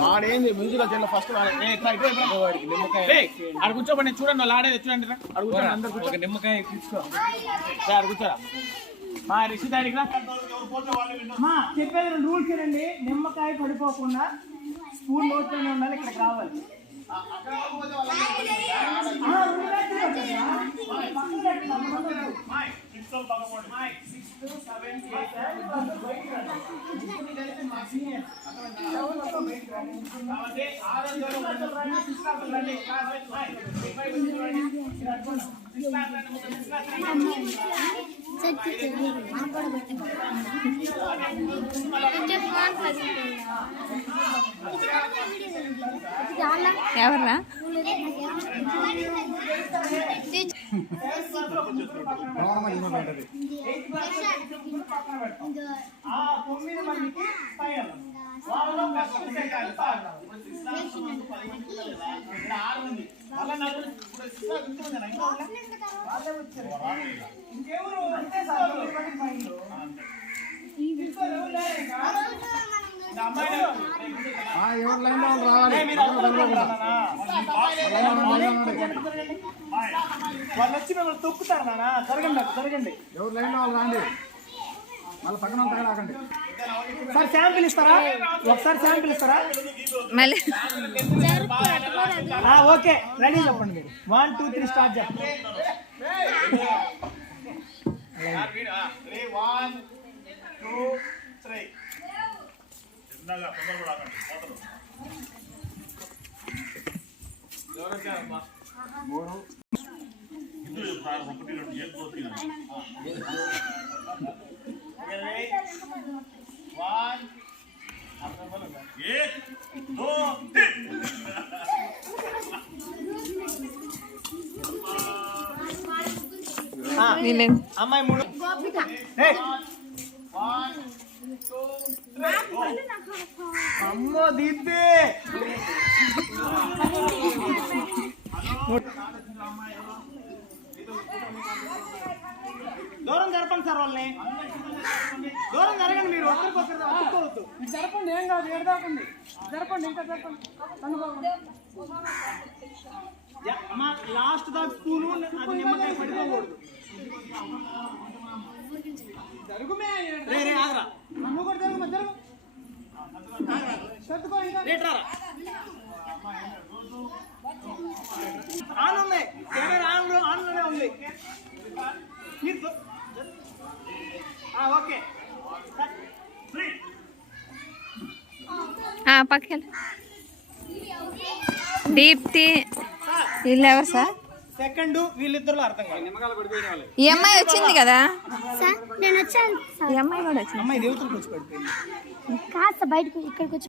వాడేంది music first వాడికి నిమ్మకాయ అక్కడ కూర్చోబడి చూడండి వాళ్ళు ఆడేది చూడండి అక్కడ కూర్చోండి అందరు కూర్చో నిమ్మకాయ తీసుకో అక్కడ కూర్చోరా మా రిషిదానికి చెప్పేది రూల్స్ ఏంటండి నిమ్మకాయ పడిపోకుండా స్పూన్ నోట్లోనే ఉండాలి ఇక్కడ కావాలి ఎవర్రా వాళ్ళు వచ్చి మిమ్మల్ని తొక్కుతారు నాన్న జరగండి జరగండి ఎవరు లైన్ వాళ్ళు రాండి వాళ్ళ పక్కన తగలాకండి సార్ శాంపిల్ ఇస్తారా ఒకసారి శాంపిల్ ఇస్తారా మళ్ళీ ఓకే రెడీ చెప్పండి మీరు 1 2 3 స్టార్ట్ చెప్పండి 1 2 3 అమ్మాయి 3 అమ్మో దీప్తి దూరం జరపండి సార్ వాళ్ళని దూరం జరగండి మీరు ఒకరికొకరు అతుక్కోవద్దు జరపండి ఏం కాదు ఏడదాకండి జరపండి ఇంకా జరపండి అమ్మా లాస్ట్ దాకా స్పూను అది నిమ్మకాయ పడిపోకూడదు జరుగుమే రే రే ఆగరా నువ్వు కూడా జరుగు జరుగు సర్దుకో ఇంకా రేట్రారా ఆన్ ఉన్నాయి కెమెరా ఆన్లోనే ఉంది ఓకే పక్కన దీప్తి వీళ్ళు ఎవరు సార్ సెకండ్ వీళ్ళిద్దరు అర్థం కాదు నిమ్మకాయలు పడిపోయిన వాళ్ళు ఈ అమ్మాయి వచ్చింది కదా నేను వచ్చాను ఈ అమ్మాయి కూడా వచ్చింది అమ్మాయి దేవతలకు వచ్చి పడిపోయింది కాస్త బయటకు ఇక్కడికి వచ్చి